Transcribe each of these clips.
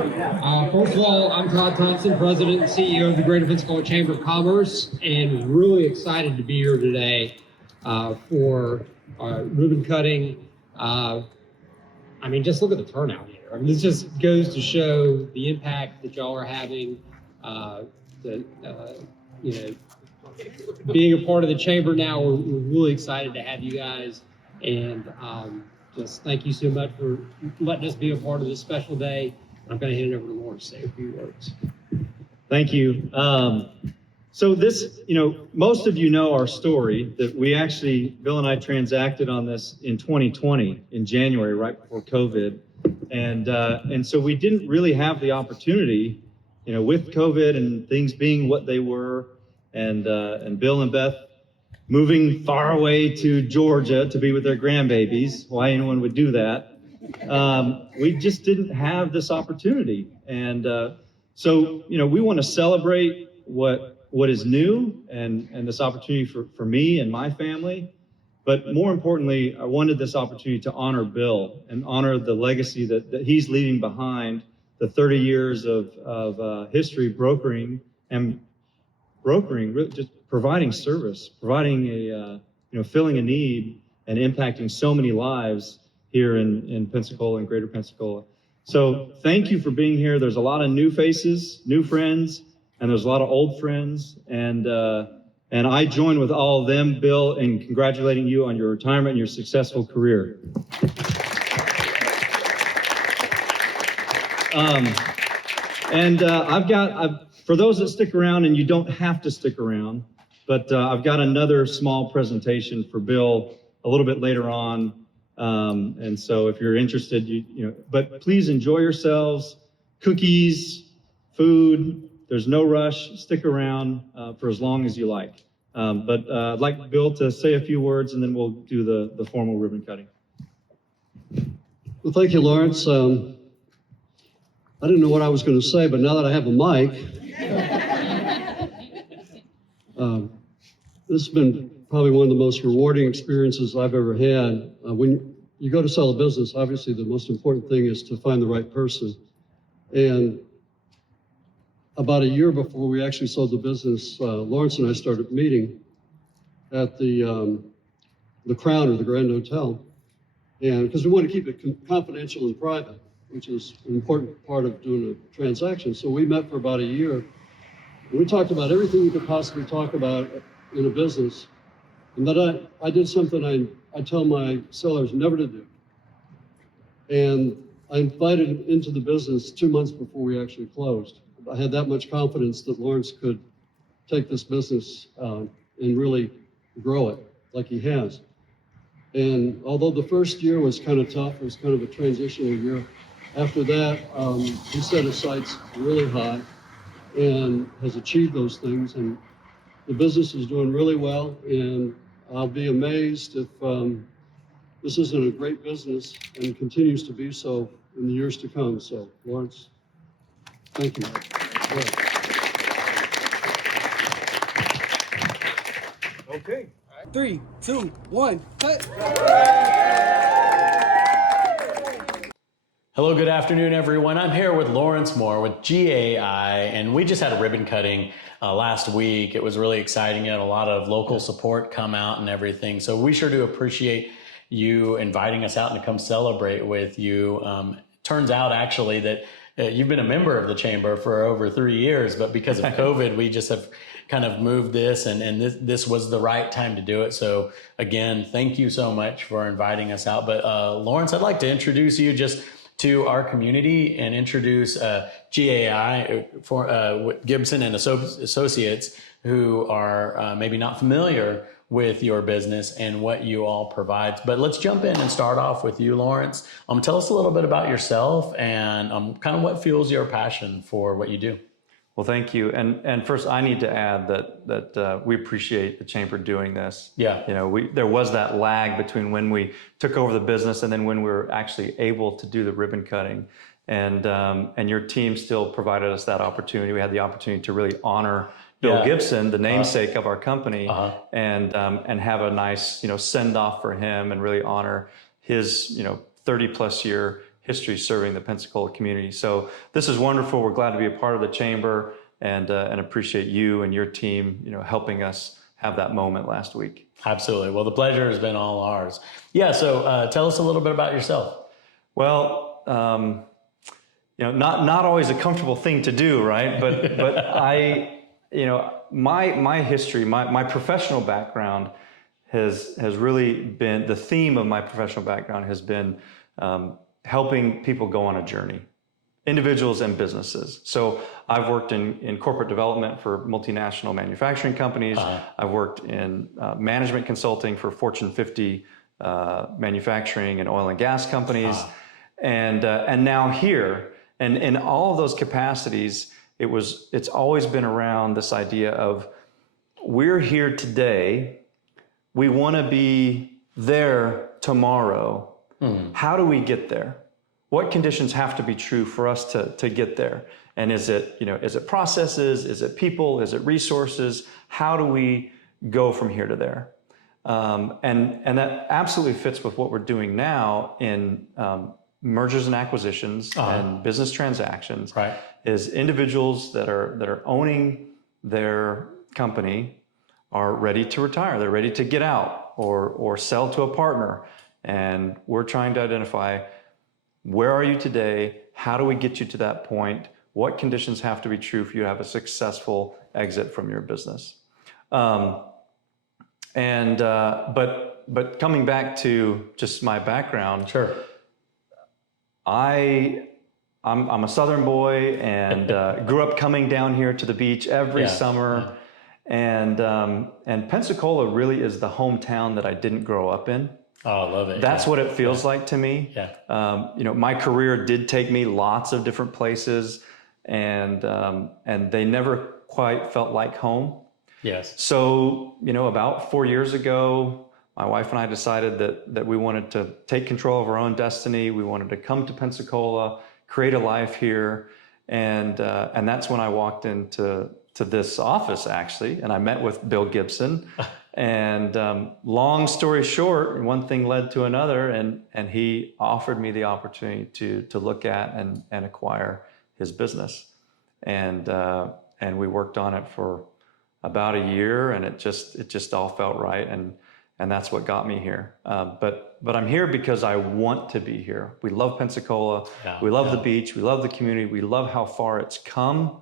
First of all, I'm Todd Thompson, President and CEO of the Greater Pensacola Chamber of Commerce, and really excited to be here today for ribbon cutting. Just look at the turnout here. This just goes to show the impact that y'all are having. Being a part of the chamber now, we're really excited to have you guys, and just thank you so much for letting us be a part of this special day. I'm going to hand it over to Lawrence to say a few words. Thank you. So this, most of you know our story, that we actually, Bill and I transacted on this in 2020, in January, right before COVID. And so we didn't really have the opportunity, with COVID and things being what they were, and Bill and Beth moving far away to Georgia to be with their grandbabies, why anyone would do that. We just didn't have this opportunity. And so, we want to celebrate what is new and this opportunity for me and my family. But more importantly, I wanted this opportunity to honor Bill and honor the legacy that he's leaving behind, the 30 years of history brokering, just providing service, providing filling a need and impacting so many lives here in Pensacola and Greater Pensacola. So thank you for being here. There's a lot of new faces, new friends, and there's a lot of old friends. And I join with all of them, Bill, in congratulating you on your retirement and your successful career. For those that stick around, and you don't have to stick around, but I've got another small presentation for Bill a little bit later on. And so if you're interested, but please enjoy yourselves, cookies, food, there's no rush, stick around for as long as you like. But I'd like Bill to say a few words, and then we'll do the formal ribbon cutting. Well, thank you, Lawrence. I didn't know what I was going to say, but now that I have a mic, this has been probably one of the most rewarding experiences I've ever had. When you go to sell a business, obviously the most important thing is to find the right person. And about a year before we actually sold the business, Lawrence and I started meeting at the Crown or the Grand Hotel, and because we want to keep it confidential and private, which is an important part of doing a transaction. So we met for about a year, and we talked about everything you could possibly talk about in a business. And then I did something I tell my sellers never to do. And I invited him into the business 2 months before we actually closed. I had that much confidence that Lawrence could take this business and really grow it like he has. And although the first year was kind of tough, it was kind of a transitional year. After that, he set his sights really high and has achieved those things. And the business is doing really well. And I'll be amazed if this isn't a great business and continues to be so in the years to come. So, Lawrence, thank you. Okay. 3, 2, 1, cut. Hello, good afternoon, everyone. I'm here with Lawrence Moore with GAI, and we just had a ribbon cutting last week. It was really exciting. You had a lot of local support come out and everything. So we sure do appreciate you inviting us out and to come celebrate with you. Turns out actually that you've been a member of the chamber for over 3 years, but because of COVID, we just have kind of moved this, and this was the right time to do it. So again, thank you so much for inviting us out. But Lawrence, I'd like to introduce you just to our community and introduce GAI for Gibson and Associates, who are maybe not familiar with your business and what you all provide. But let's jump in and start off with you, Lawrence. Tell us a little bit about yourself and kind of what fuels your passion for what you do. Well, thank you. And first, I need to add that we appreciate the chamber doing this. Yeah. There was that lag between when we took over the business and then when we were actually able to do the ribbon cutting. And your team still provided us that opportunity. We had the opportunity to really honor Bill Gibson, the namesake of our company, and have a nice send off for him and really honor his 30 plus year history serving the Pensacola community. So this is wonderful. We're glad to be a part of the chamber, and appreciate you and your team, helping us have that moment last week. Absolutely. Well, the pleasure has been all ours. Yeah. So tell us a little bit about yourself. Well, not always a comfortable thing to do, right? But I, my history, my professional background has really been, the theme of my professional background has been helping people go on a journey, individuals and businesses. So I've worked in corporate development for multinational manufacturing companies. I've worked in management consulting for Fortune 50 manufacturing and oil and gas companies, and now here. And in all of those capacities, it's always been around this idea of, we're here today, we want to be there tomorrow. How do we get there? What conditions have to be true for us to get there? And is it processes? Is it people? Is it resources? How do we go from here to there? And that absolutely fits with what we're doing now in mergers and acquisitions and business transactions. Right. Is individuals that are owning their company are ready to retire. They're ready to get out or sell to a partner. And we're trying to identify, where are you today? How do we get you to that point? What conditions have to be true for you to have a successful exit from your business? But coming back to just my background, Sure. I'm a Southern boy, and grew up coming down here to the beach every summer. And Pensacola really is the hometown that I didn't grow up in. Oh, I love it. That's what it feels like to me. Yeah. My career did take me lots of different places, and they never quite felt like home. Yes. So, about 4 years ago, my wife and I decided that we wanted to take control of our own destiny. We wanted to come to Pensacola, create a life here. And that's when I walked into this office, actually, and I met with Bill Gibson. And long story short, one thing led to another, and he offered me the opportunity to look at and acquire his business. And we worked on it for about a year, and it just all felt right, and that's what got me here. But I'm here because I want to be here. We love Pensacola. We love the beach. We love the community. We love how far it's come.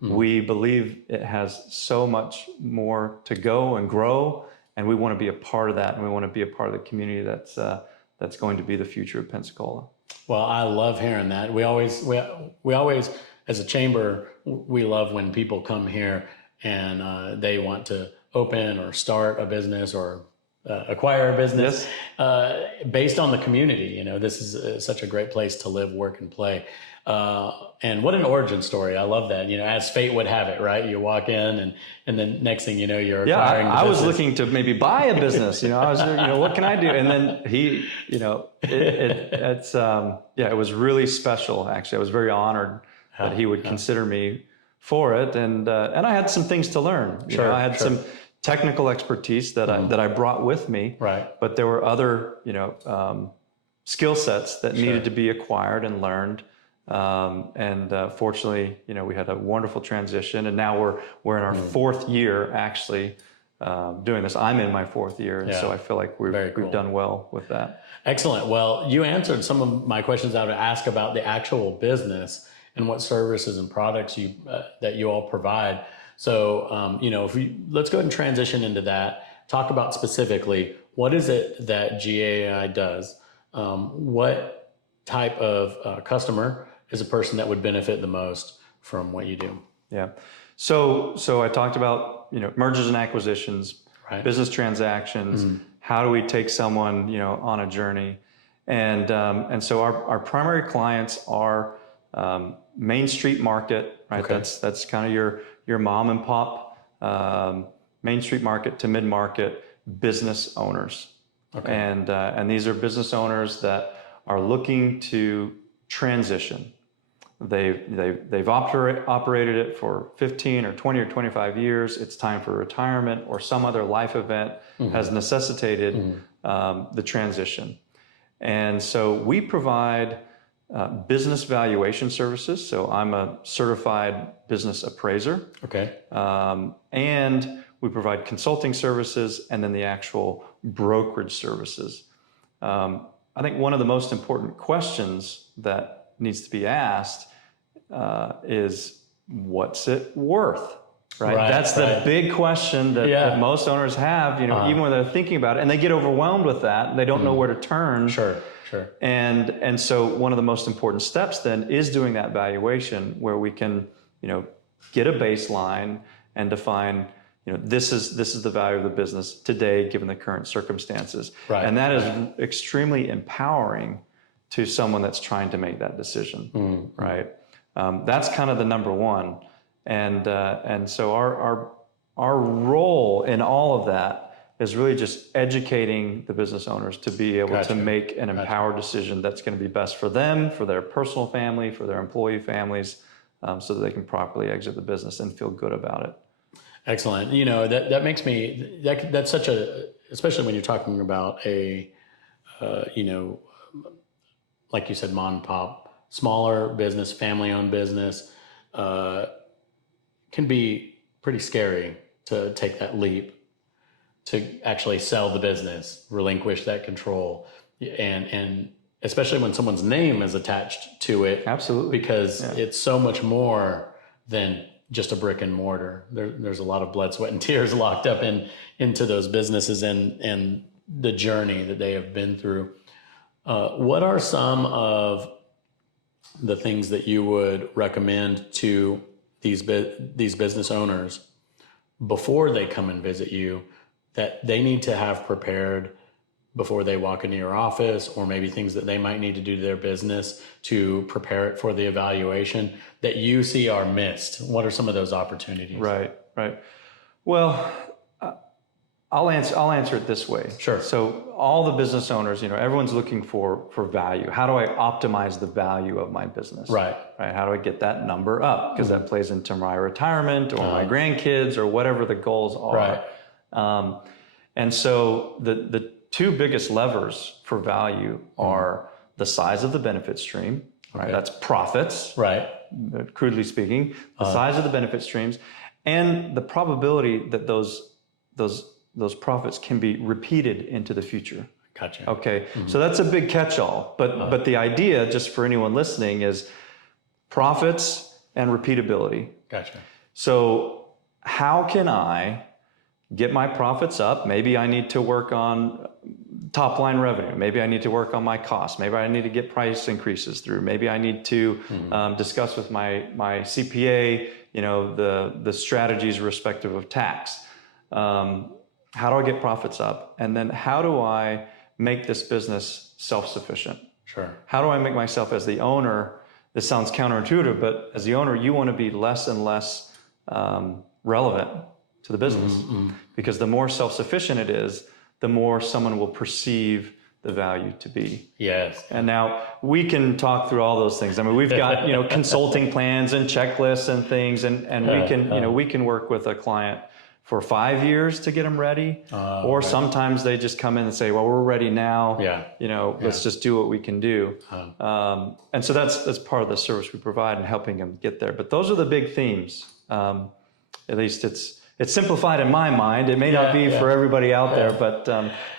We believe it has so much more to go and grow, and we want to be a part of that, and we want to be a part of the community that's going to be the future of Pensacola. Well, I love hearing that. We always, as a chamber, we love when people come here and they want to open or start a business or acquire a business based on the community. This is such a great place to live, work, and play. And what an origin story. I love that. As fate would have it, right? You walk in and then next thing you know, you're acquiring the I was business. looking to maybe buy a business. I was, what can I do? And then he, it was really special. Actually, I was very honored that he would consider me for it. And I had some things to learn. I had some technical expertise that I brought with me. Right. But there were other, skill sets that needed to be acquired and learned. Fortunately, we had a wonderful transition, and now we're in our fourth year actually doing this. I'm in my fourth year, and so I feel like we've done well with that. Excellent. Well, you answered some of my questions I would ask about the actual business and what services and products that you all provide. So, let's go ahead and transition into that. Talk about specifically, what is it that GAI does? What type of customer is a person that would benefit the most from what you do? Yeah. So I talked about, mergers and acquisitions, business transactions. How do we take someone, on a journey? And so our primary clients are Main Street Market, right? Okay. That's kind of your mom and pop, Main Street Market to mid-market business owners. Okay. And these are business owners that are looking to transition. They've operated it for 15 or 20 or 25 years. It's time for retirement, or some other life event has necessitated the transition. And so we provide business valuation services. So I'm a certified business appraiser. Okay. And we provide consulting services and then the actual brokerage services. I think one of the most important questions that needs to be asked is, what's it worth? Right? That's the big question that most owners have, even when they're thinking about it, and they get overwhelmed with that. They don't know where to turn. Sure. And so one of the most important steps then is doing that valuation where we can, get a baseline and define, this is the value of the business today, given the current circumstances. Right. And that is extremely empowering to someone that's trying to make that decision. Right. That's kind of the number one. And so our role in all of that is really just educating the business owners to be able to make an empowered decision that's going to be best for them, for their personal family, for their employee families, so that they can properly exit the business and feel good about it. Excellent. That makes me, that's such a, especially when you're talking about a, like you said, mom and pop, smaller business, family-owned business, can be pretty scary to take that leap to actually sell the business, relinquish that control, and especially when someone's name is attached to it. Absolutely. Because it's so much more than just a brick and mortar. There's a lot of blood, sweat, and tears locked up into those businesses and the journey that they have been through. What are some of the things that you would recommend to these business owners before they come and visit you that they need to have prepared before they walk into your office, or maybe things that they might need to do to their business to prepare it for the evaluation that you see are missed? What are some of those opportunities? Right. Well, I'll answer it this way. Sure. So all the business owners, everyone's looking for value. How do I optimize the value of my business? Right. How do I get that number up? Because that plays into my retirement or my grandkids or whatever the goals are. Right. And so the two biggest levers for value are the size of the benefit stream, right? That's profits, right? Crudely speaking, the size of the benefit streams, and the probability that those profits can be repeated into the future. Gotcha. Okay, so that's a big catch-all. But the idea, just for anyone listening, is profits and repeatability. Gotcha. So how can I get my profits up? Maybe I need to work on top line revenue. Maybe I need to work on my costs. Maybe I need to get price increases through. Maybe I need to discuss with my CPA, the strategies respective of tax. How do I get profits up? And then how do I make this business self-sufficient? Sure. How do I make myself, as the owner, this sounds counterintuitive, but as the owner, you want to be less and less relevant to the business. Because the more self-sufficient it is, the more someone will perceive the value to be. Yes. And now we can talk through all those things. I mean, we've got, consulting plans and checklists and things, and we can work with a client for 5 years to get them ready. Or sometimes they just come in and say, well, we're ready now. Let's just do what we can do. And so that's part of the service we provide in helping them get there. But those are the big themes. At least it's simplified in my mind. It may not be for everybody out there, but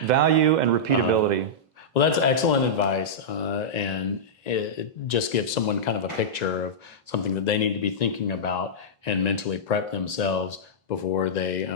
value and repeatability. Well, that's excellent advice. And it just gives someone kind of a picture of something that they need to be thinking about and mentally prep themselves before they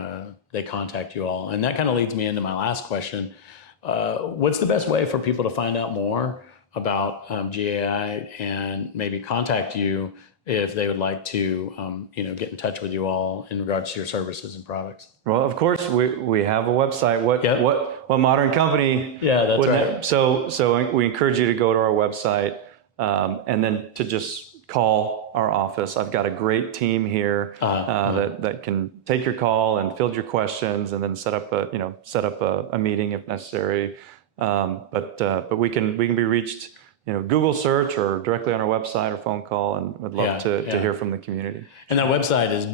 contact you all. And that kind of leads me into my last question. What's the best way for people to find out more about GAI and maybe contact you if they would like to, get in touch with you all in regards to your services and products? Well, of course, we have a website. What modern company? Yeah, that's right. So we encourage you to go to our website and then to just call our office. I've got a great team here that can take your call and field your questions, and then set up a meeting if necessary. But we can be reached, Google search or directly on our website or phone call, and would love to hear from the community. And that website is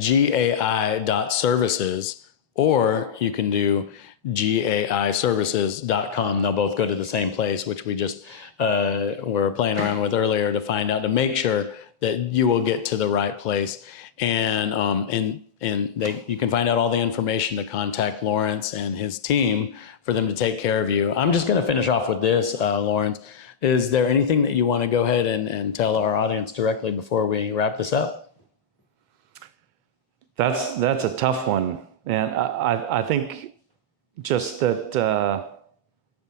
gai.services, or you can do gaiservices.com. They'll both go to the same place, which we just were playing around with earlier to find out, to make sure that you will get to the right place. And you can find out all the information to contact Lawrence and his team for them to take care of you. I'm just going to finish off with this, Lawrence. Is there anything that you want to go ahead and tell our audience directly before we wrap this up? That's a tough one. And I think just that,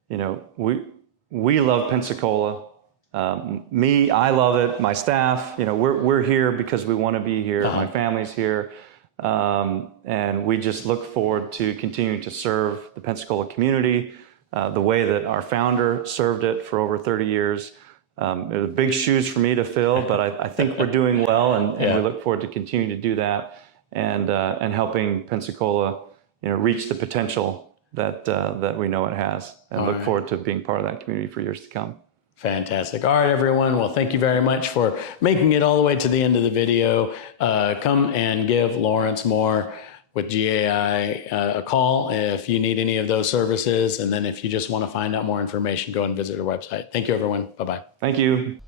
we love Pensacola. I love it. My staff, we're here because we want to be here. My family's here. And we just look forward to continuing to serve the Pensacola community the way that our founder served it for over 30 years. It was big shoes for me to fill, but I think we're doing well, and we look forward to continuing to do that and helping Pensacola, reach the potential that we know it has, and look forward to being part of that community for years to come. Fantastic. All right, everyone. Well, thank you very much for making it all the way to the end of the video. Come and give Lawrence Moore with GAI a call if you need any of those services. And then if you just want to find out more information, go and visit our website. Thank you, everyone. Bye-bye. Thank you.